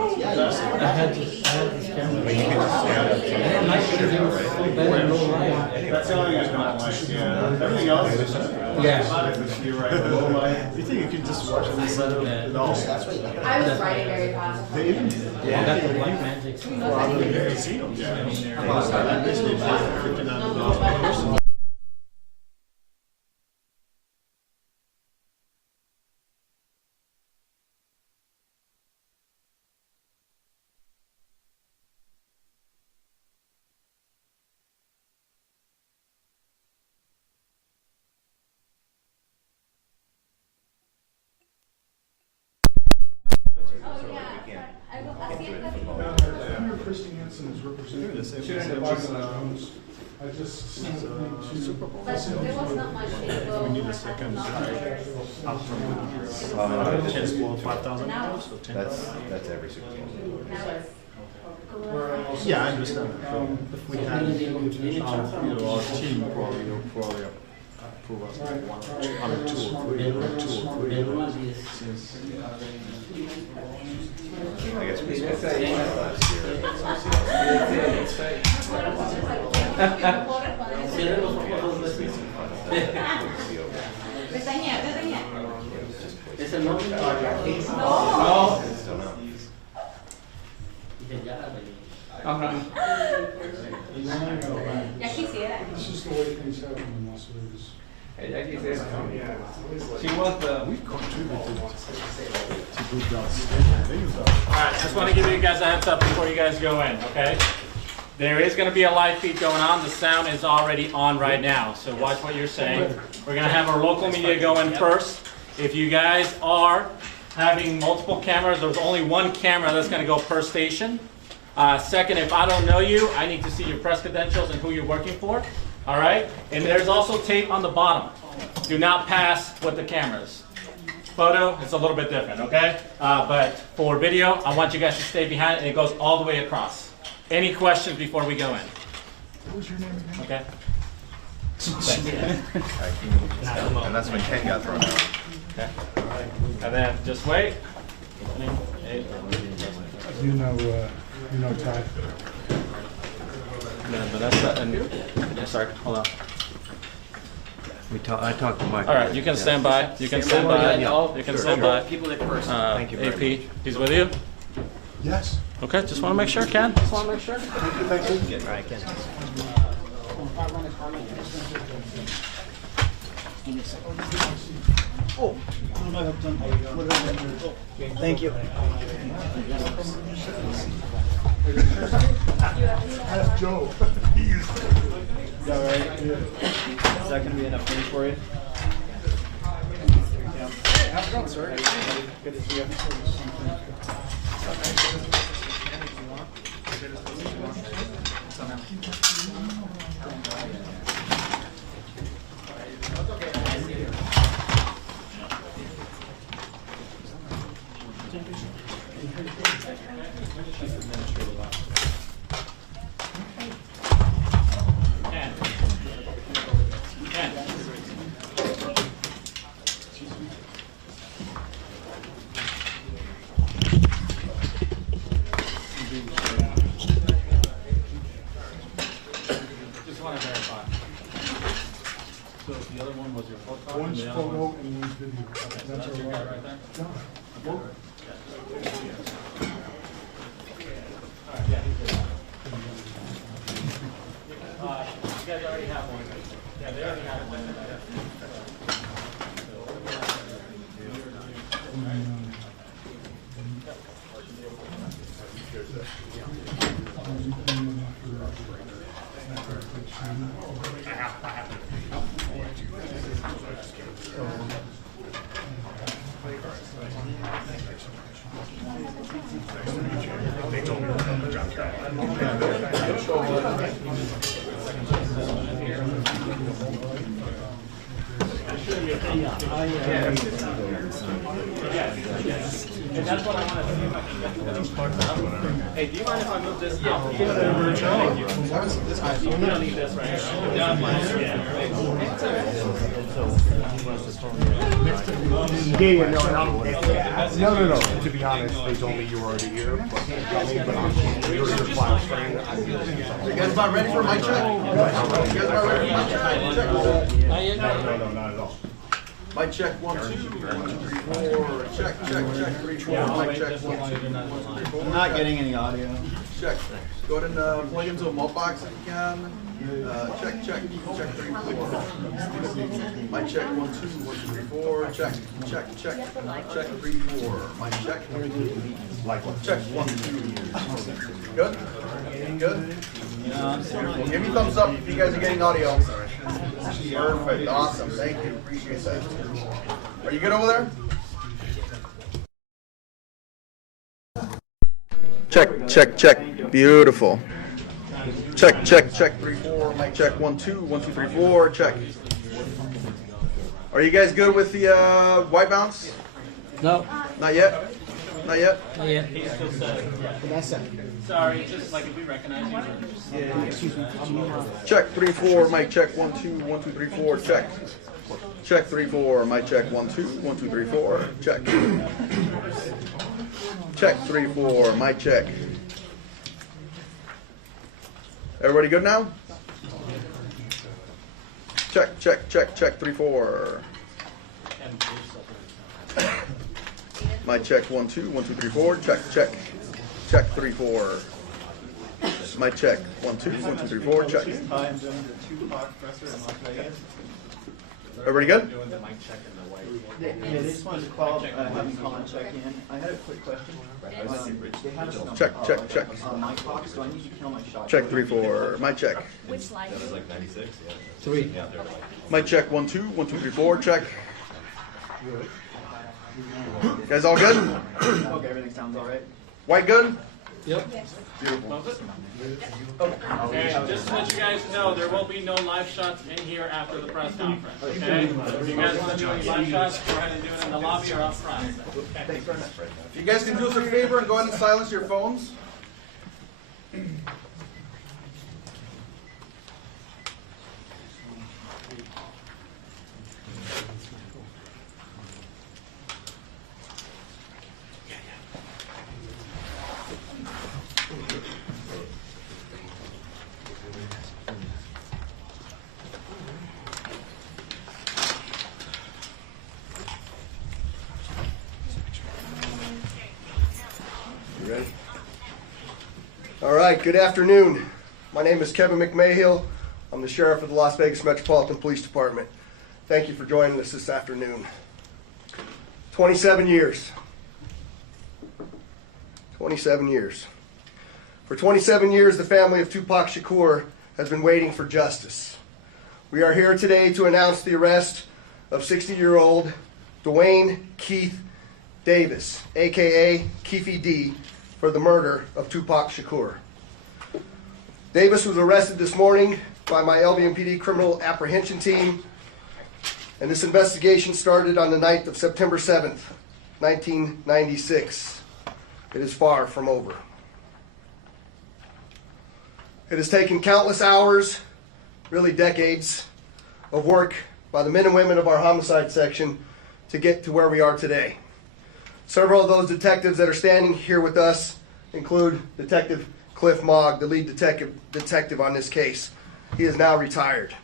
I had this camera. I didn't like it because it was so bad in low light. That's the only thing I don't like, yeah. Everything else is you're right, low light. You think you can just watch the setup at all? I was writing very fast. They even Got the black magic. casinos. Yeah. Basically, $59. Is representing the same. I just sent Super Bowl. But there was not much info. We need a second strike up from 10 school, $5,000 or 10. That's every Super Bowl. Yeah, I understand. If we had, our team probably approve us like one, I mean 2 or 3. Since I guess we spent last ¿Es el nombre? No. Ya quisiera. This is the way things happen in Las Vegas. She was the. we contributed to good guys. Alright, just want to give you guys a heads up before you guys go in, okay? There is going to be a live feed going on. The sound is already on right now, so watch what you're saying. We're going to have our local media go in first. If you guys are having multiple cameras, there's only one camera that's going to go per station. Second, if I don't know you, I need to see your press credentials and who you're working for. All right? And there's also tape on the bottom. Do not pass with the cameras. Photo, it's a little bit different, okay? But for video, I want you guys to stay behind, and it goes all the way across. Any questions before we go in? What was your name again? Okay? And that's when Ken got thrown out. Okay. And then just wait. You know Ty. Vanessa and sorry, hold on. I talked to Mike. All right, you can stand by. You can stand by. You can stand by. People that first. Thank you. AP, he's with you. Yes. Okay, just want to make sure, Ken. Just want to make sure. Thank you. All right, Ken. Oh, thank you. Ask Joe. Is that right? Is that going to be enough money for you? Hey, how's it going, sir? Good to see you. One's photo and one's video. That's our guy right there. You guys already have one. Yeah, they already have one. And that's what I want to see if I can get these parts out. Hey, do you mind if I move this? Yeah. Thank you. You don't need this right here. Yeah, fine. No. To be honest, they told me you were already here, but you're file strain. You guys about ready for my check? You guys about ready for my check? No, not at all. Mic check 1 2 1 2 3 4. Check 3 4. Mic check 1 2 1 2 3 4. I'm not getting any audio. Check. Go ahead and plug into a malt box if you can. Check 3 4. Mic check 1 2 1 2 3 4. Check 3 4. Mic check. Check 1 2. Good. Good. Give me thumbs up if you guys are getting audio. Perfect. Awesome. Thank you. Appreciate that. Are you good over there? Check. Beautiful. Check 3 4. Mic check 1 2 1 2 3 4. Check. Are you guys good with the white bounce? No, Not yet. Not yet. not yet. He's still set. Sorry, just like if we recognize you. Check 3 4. Mic check 1 2 1 2 3 4. Check. Check 3 4. Mic check 1 2 1 2 3 4. Check. Check 3 4. Mic check. Everybody good now? Check 3 4. Mic check 1 2 1 2 3 4. Check 3 4. Mic check 1 2 1 2 3 4. Check. I'm doing the Tupac presser in Las Vegas. Everybody good? Doing the mic check in the white. Yeah, they just wanted to call, have me call and check in. I had a quick question. They had us Check. mic box, do I need to kill my shot? Check 3 4. Mic check. Which light? 3. Mic check 1 2 1 2 3 4. Check. Guys all good? Okay, everything sounds all right. White good? Yep. And just to let you guys know, there will be no live shots in here after the press conference. Okay? If you guys want to do any live shots, go ahead and do it in the lobby or up front. If you guys can do us a favor and go ahead and silence your phones. All right, good afternoon. My name is Kevin McMahill. I'm the sheriff of the Las Vegas Metropolitan Police Department. Thank you for joining us this afternoon. 27 years. 27 years. For 27 years, the family of Tupac Shakur has been waiting for justice. We are here today to announce the arrest of 60-year-old Duane Keith Davis, aka Keffe D, for the murder of Tupac Shakur. Davis was arrested this morning by my LVMPD criminal apprehension team, and this investigation started on the night of September 7th, 1996. It is far from over. It has taken countless hours, really decades, of work by the men and women of our homicide section to get to where we are today. Several of those detectives that are standing here with us include Detective Cliff Mogg, the lead detective on this case. He is now retired.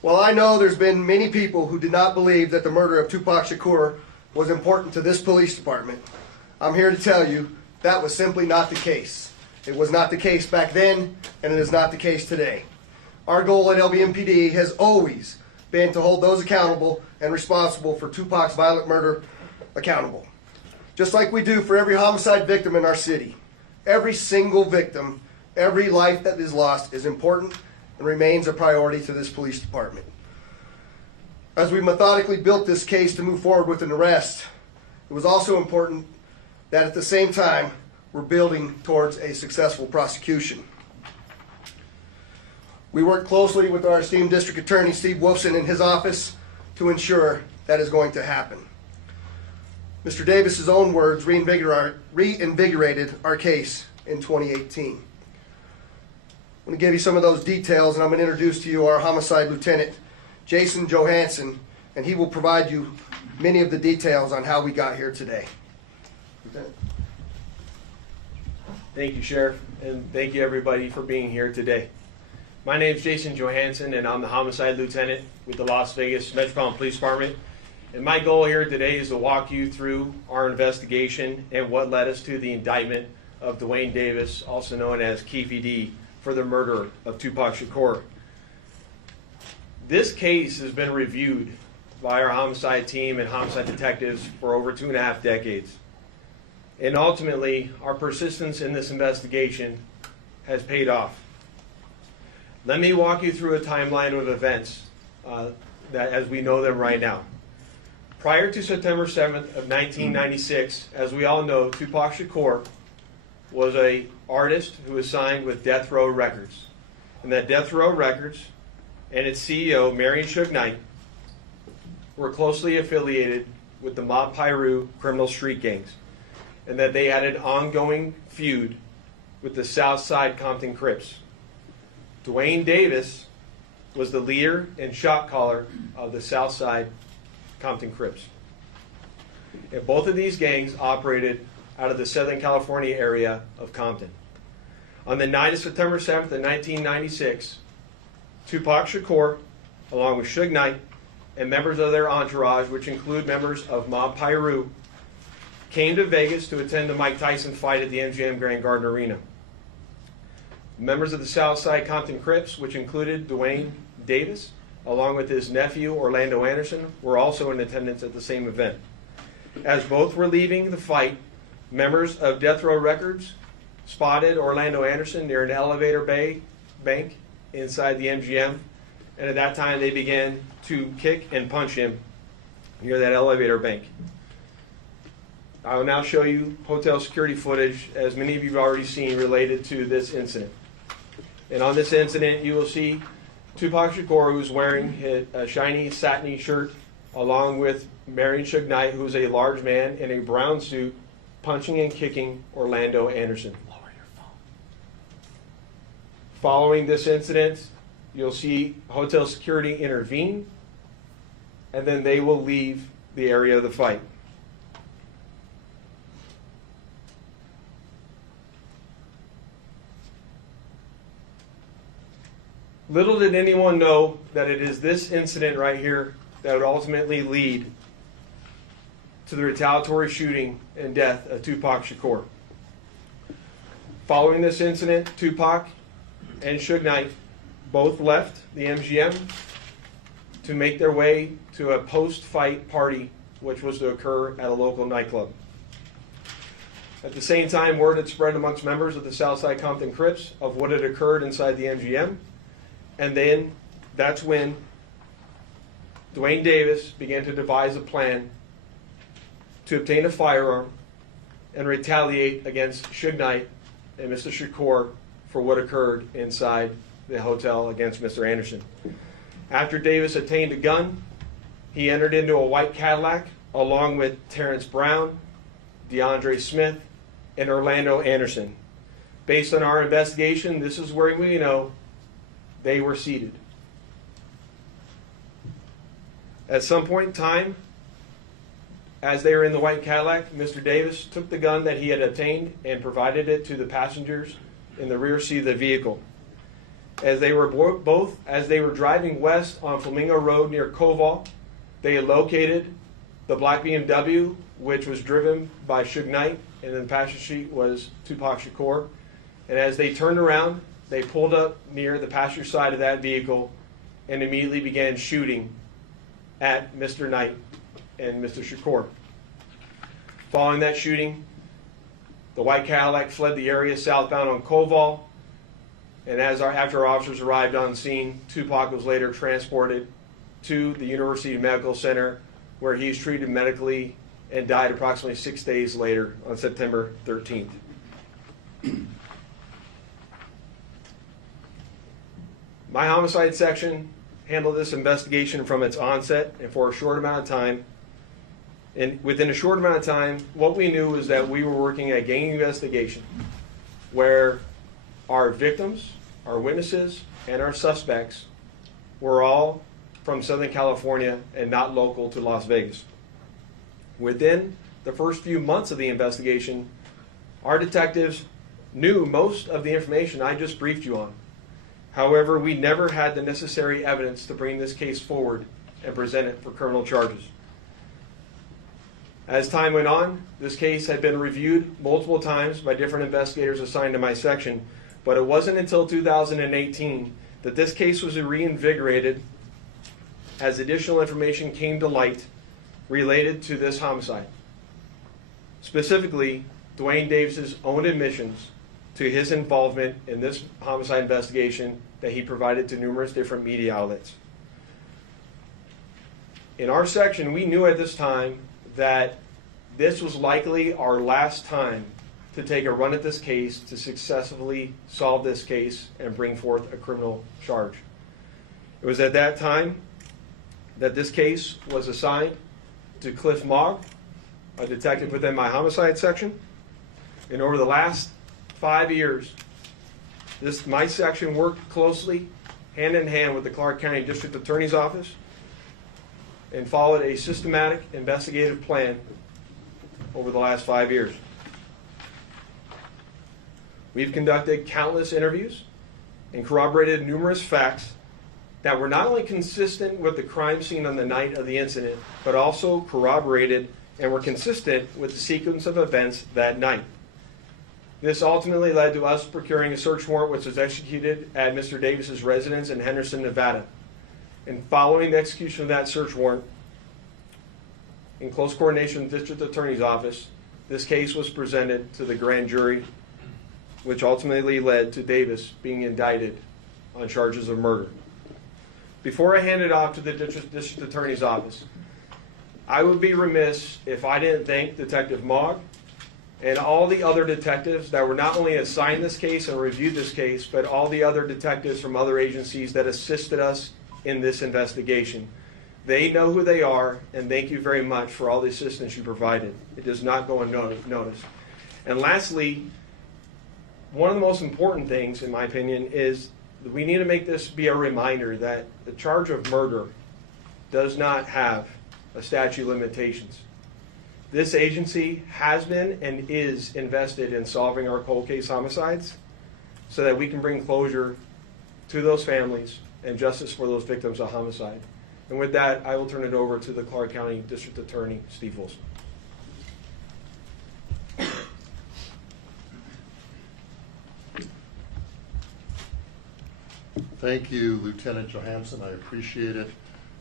While I know there's been many people who did not believe that the murder of Tupac Shakur was important to this police department, I'm here to tell you that was simply not the case. It was not the case back then, and it is not the case today. Our goal at LVMPD has always been to hold those accountable and responsible for Tupac's violent murder accountable. Just like we do for every homicide victim in our city. Every single victim, every life that is lost is important and remains a priority to this police department. As we methodically built this case to move forward with an arrest, it was also important that at the same time we're building towards a successful prosecution. We work closely with our esteemed District Attorney Steve Wolfson in his office to ensure that is going to happen. Mr. Davis's own words reinvigorated our case in 2018. I'm going to give you some of those details, and I'm going to introduce to you our homicide lieutenant, Jason Johansson, and he will provide you many of the details on how we got here today. Lieutenant. Thank you, Sheriff, and thank you everybody for being here today. My name is Jason Johansson, and I'm the homicide lieutenant with the Las Vegas Metropolitan Police Department. And my goal here today is to walk you through our investigation and what led us to the indictment of Duane Davis, also known as Keffe D, for the murder of Tupac Shakur. This case has been reviewed by our homicide team and homicide detectives for over 2.5 decades. And ultimately, our persistence in this investigation has paid off. Let me walk you through a timeline of events that as we know them right now. Prior to September 7th of 1996, as we all know, Tupac Shakur was an artist who was signed with Death Row Records. And that Death Row Records and its CEO, Marion Suge Knight, were closely affiliated with the Mob Piru criminal street gangs, and that they had an ongoing feud with the Southside Compton Crips. Duane Davis was the leader and shot caller of the Southside Compton Crips. And both of these gangs operated out of the Southern California area of Compton. On the night of September 7th of 1996, Tupac Shakur, along with Suge Knight, and members of their entourage, which include members of Mob Piru, came to Vegas to attend the Mike Tyson fight at the MGM Grand Garden Arena. Members of the Southside Compton Crips, which included Duane Davis, along with his nephew Orlando Anderson, were also in attendance at the same event. As both were leaving the fight, members of Death Row Records spotted Orlando Anderson near an elevator bank inside the MGM, and at that time they began to kick and punch him near that elevator bank. I will now show you hotel security footage, as many of you have already seen, related to this incident. And on this incident, you will see Tupac Shakur, who's wearing a shiny satiny shirt, along with Marion Suge Knight, who's a large man in a brown suit, punching and kicking Orlando Anderson. Lower your phone. Following this incident, you'll see hotel security intervene, and then they will leave the area of the fight. Little did anyone know that it is this incident right here that would ultimately lead to the retaliatory shooting and death of Tupac Shakur. Following this incident, Tupac and Suge Knight both left the MGM to make their way to a post-fight party, which was to occur at a local nightclub. At the same time, word had spread amongst members of the Southside Compton Crips of what had occurred inside the MGM. And then that's when Duane Davis began to devise a plan to obtain a firearm and retaliate against Suge Knight and Mr. Shakur for what occurred inside the hotel against Mr. Anderson. After Davis obtained a gun, he entered into a white Cadillac along with Terrence Brown, DeAndre Smith, and Orlando Anderson. Based on our investigation, this is where we know they were seated. At some point in time, as they were in the white Cadillac, Mr. Davis took the gun that he had obtained and provided it to the passengers in the rear seat of the vehicle. As they were driving west on Flamingo Road near Koval, they had located the black BMW, which was driven by Suge Knight, and in the passenger seat was Tupac Shakur. And as they turned around, they pulled up near the passenger side of that vehicle and immediately began shooting at Mr. Knight and Mr. Shakur. Following that shooting, the white Cadillac fled the area southbound on Koval, and after our officers arrived on scene, Tupac was later transported to the University Medical Center, where he was treated medically and died approximately 6 days later on September 13th. My homicide section handled this investigation from its onset, and for a short amount of time, And within a short amount of time, what we knew was that we were working a gang investigation where our victims, our witnesses, and our suspects were all from Southern California and not local to Las Vegas. Within the first few months of the investigation, our detectives knew most of the information I just briefed you on. However, we never had the necessary evidence to bring this case forward and present it for criminal charges. As time went on, this case had been reviewed multiple times by different investigators assigned to my section, but it wasn't until 2018 that this case was reinvigorated as additional information came to light related to this homicide. Specifically, Duane Davis's own admissions to his involvement in this homicide investigation that he provided to numerous different media outlets. In our section, we knew at this time that this was likely our last time to take a run at this case to successfully solve this case and bring forth a criminal charge. It was at that time that this case was assigned to Cliff Mogg, a detective within my homicide section. And over the last 5 years, my section worked closely, hand in hand with the Clark County District Attorney's Office and followed a systematic investigative plan over the last 5 years. We've conducted countless interviews and corroborated numerous facts that were not only consistent with the crime scene on the night of the incident, but also corroborated and were consistent with the sequence of events that night. This ultimately led to us procuring a search warrant which was executed at Mr. Davis's residence in Henderson, Nevada. And following the execution of that search warrant, in close coordination with the District Attorney's Office, this case was presented to the grand jury, which ultimately led to Davis being indicted on charges of murder. Before I hand it off to the District Attorney's Office, I would be remiss if I didn't thank Detective Mogg and all the other detectives that were not only assigned this case and reviewed this case, but all the other detectives from other agencies that assisted us in this investigation. They know who they are, and thank you very much for all the assistance you provided. It does not go unnoticed. And lastly, one of the most important things, in my opinion, is that we need to make this be a reminder that the charge of murder does not have a statute of limitations. This agency has been and is invested in solving our cold case homicides so that we can bring closure to those families and justice for those victims of homicide. And with that, I will turn it over to the Clark County District Attorney, Steve Wilson. Thank you, Lieutenant Johansson. I appreciate it.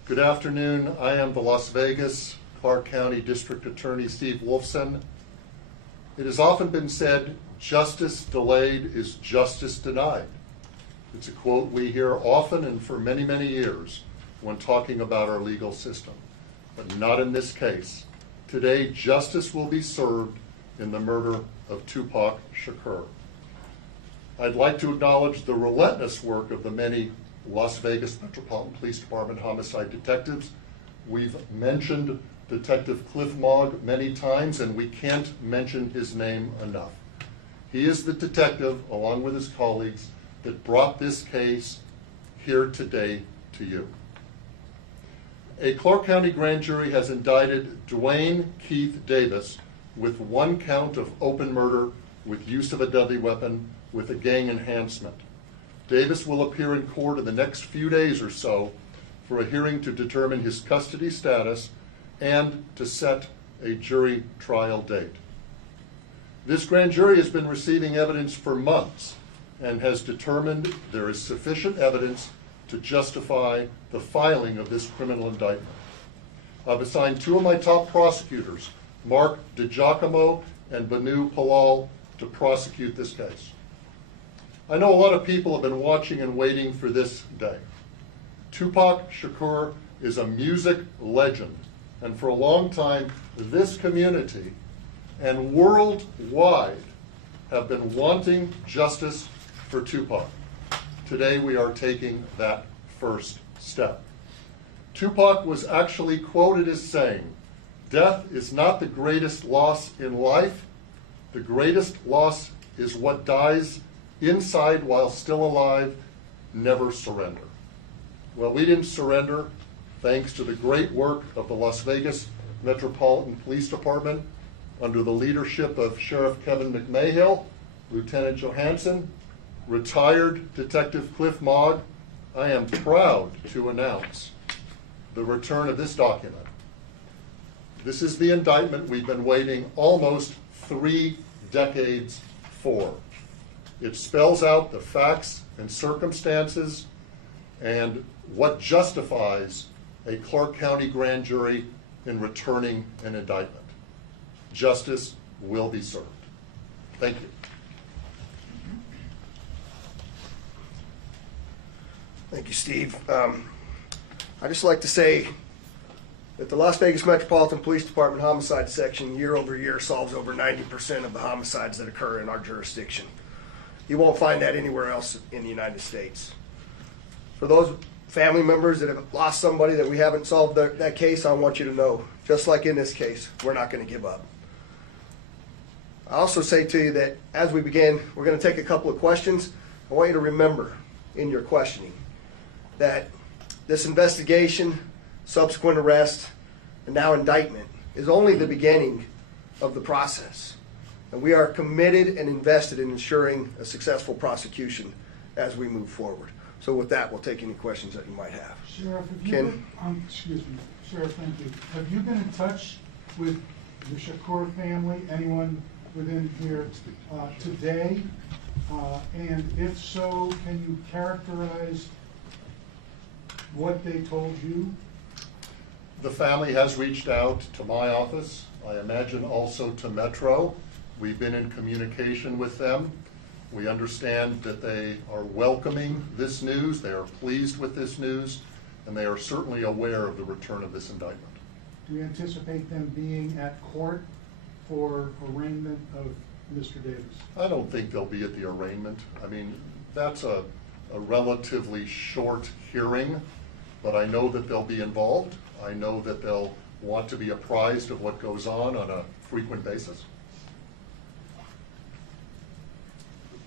Good afternoon. I am the Las Vegas, Clark County District Attorney Steve Wolfson. It has often been said, justice delayed is justice denied. It's a quote we hear often and for many, many years when talking about our legal system, but not in this case. Today, justice will be served in the murder of Tupac Shakur. I'd like to acknowledge the relentless work of the many Las Vegas Metropolitan Police Department homicide detectives. We've mentioned Detective Cliff Mogg many times, and we can't mention his name enough. He is the detective, along with his colleagues, that brought this case here today to you. A Clark County grand jury has indicted Duane Keith Davis with 1 count of open murder with use of a deadly weapon with a gang enhancement. Davis will appear in court in the next few days or so for a hearing to determine his custody status and to set a jury trial date. This grand jury has been receiving evidence for months and has determined there is sufficient evidence to justify the filing of this criminal indictment. I've assigned 2 of my top prosecutors, Mark DiGiacomo and Banu Palal, to prosecute this case. I know a lot of people have been watching and waiting for this day. Tupac Shakur is a music legend, and for a long time, this community and worldwide have been wanting justice for Tupac. Today we are taking that first step. Tupac was actually quoted as saying, Death is not the greatest loss in life. The greatest loss is what dies inside while still alive. Never surrender. Well, we didn't surrender thanks to the great work of the Las Vegas Metropolitan Police Department under the leadership of Sheriff Kevin McMahill, Lieutenant Johansson, retired Detective Cliff Mogg. I am proud to announce the return of this document. This is the indictment we've been waiting almost 3 decades for. It spells out the facts and circumstances and what justifies a Clark County grand jury in returning an indictment. Justice will be served. Thank you. Thank you, Steve. I'd just like to say that the Las Vegas Metropolitan Police Department Homicide Section year over year solves over 90% of the homicides that occur in our jurisdiction. You won't find that anywhere else in the United States. For those family members that have lost somebody that we haven't solved that case, I want you to know, just like in this case, we're not going to give up. I also say to you that as we begin, we're going to take a couple of questions. I want you to remember in your questioning that this investigation, subsequent arrest, and now indictment is only the beginning of the process. And we are committed and invested in ensuring a successful prosecution as we move forward. So with that, we'll take any questions that you might have. Sheriff, have you Ken? been, excuse me, Sheriff, thank you. Have you been in touch with the Shakur family, anyone within here today? And if so, can you characterize what they told you? The family has reached out to my office. I imagine also to Metro. We've been in communication with them. We understand that they are welcoming this news, they are pleased with this news, and they are certainly aware of the return of this indictment. Do you anticipate them being at court for arraignment of Mr. Davis? I don't think they'll be at the arraignment. I mean, that's a relatively short hearing, but I know that they'll be involved. I know that they'll want to be apprised of what goes on a frequent basis.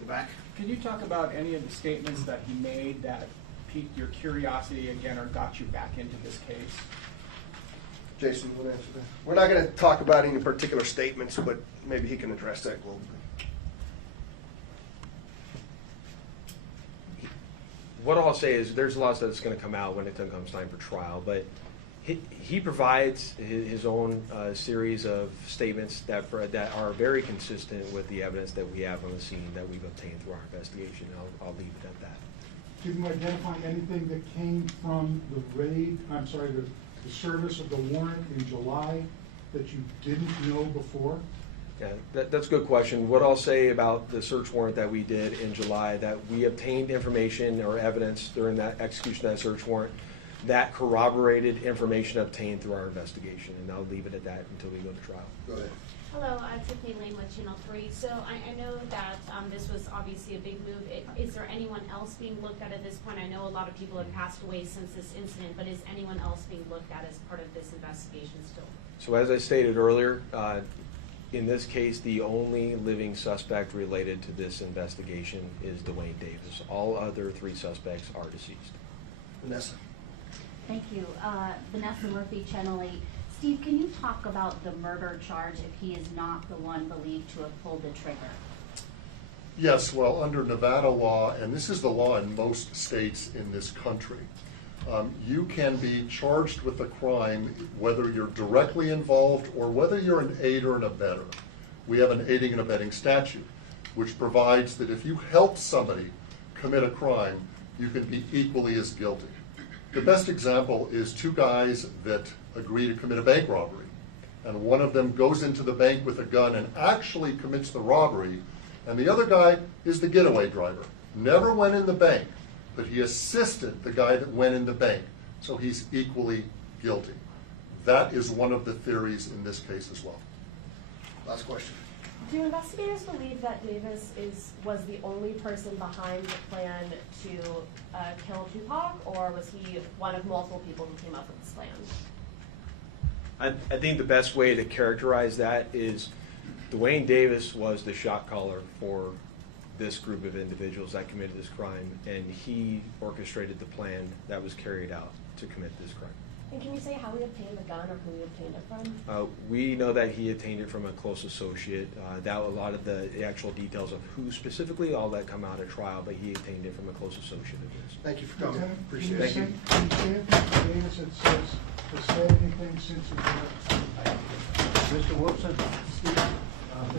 Back. Can you talk about any of the statements that he made that piqued your curiosity again or got you back into this case? Jason, you want to answer that? We're not going to talk about any particular statements, but maybe he can address that globally. What I'll say is there's a lot that's going to come out when it comes time for trial, but he provides his own series of statements that are very consistent with the evidence that we have on the scene that we've obtained through our investigation. I'll leave it at that. Did you identify anything that came from the raid, I'm sorry, the service of the warrant in July that you didn't know before? Yeah, that's a good question. What I'll say about the search warrant that we did in July, that we obtained information or evidence during that execution of that search warrant that corroborated information obtained through our investigation, and I'll leave it at that until we go to trial. Go ahead. Hello, I'm Tiffany Lane with Channel 3. So I know that this was obviously a big move. Is there anyone else being looked at this point? I know a lot of people have passed away since this incident, but is anyone else being looked at as part of this investigation still? So as I stated earlier, in this case, the only living suspect related to this investigation is Duane Davis. All other 3 suspects are deceased. Vanessa. Thank you. Vanessa Murphy, Channel 8. Steve, can you talk about the murder charge if he is not the one believed to have pulled the trigger? Yes, well, under Nevada law, and this is the law in most states in this country, you can be charged with a crime whether you're directly involved or whether you're an aider and abetter. We have an aiding and abetting statute, which provides that if you help somebody commit a crime, you can be equally as guilty. The best example is 2 guys that agree to commit a bank robbery, and one of them goes into the bank with a gun and actually commits the robbery, and the other guy is the getaway driver. Never went in the bank, but he assisted the guy that went in the bank, so he's equally guilty. That is one of the theories in this case as well. Last question. Do investigators believe that Davis was the only person behind the plan to kill Tupac, or was he one of multiple people who came up with this plan? I think the best way to characterize that is Duane Davis was the shot caller for this group of individuals that committed this crime, and he orchestrated the plan that was carried out to commit this crime. And can you say how he obtained the gun or who he obtained it from? We know that he obtained it from a close associate. That a lot of the actual details of who specifically, all that come out at trial, but he obtained it from a close associate of his. Thank you for coming. Lieutenant, Appreciate it. Can you say if Mr. Davis has said anything since he did it? Mr. Wilson,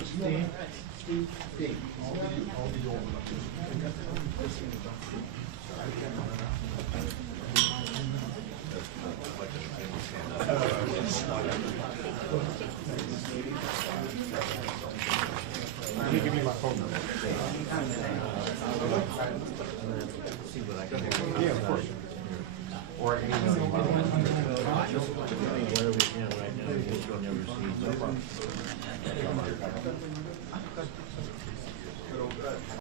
Steve, Steve. Let me give you my phone number. See what I can do. Yeah, of course. Or email you. Whatever we can right now, you'll never see.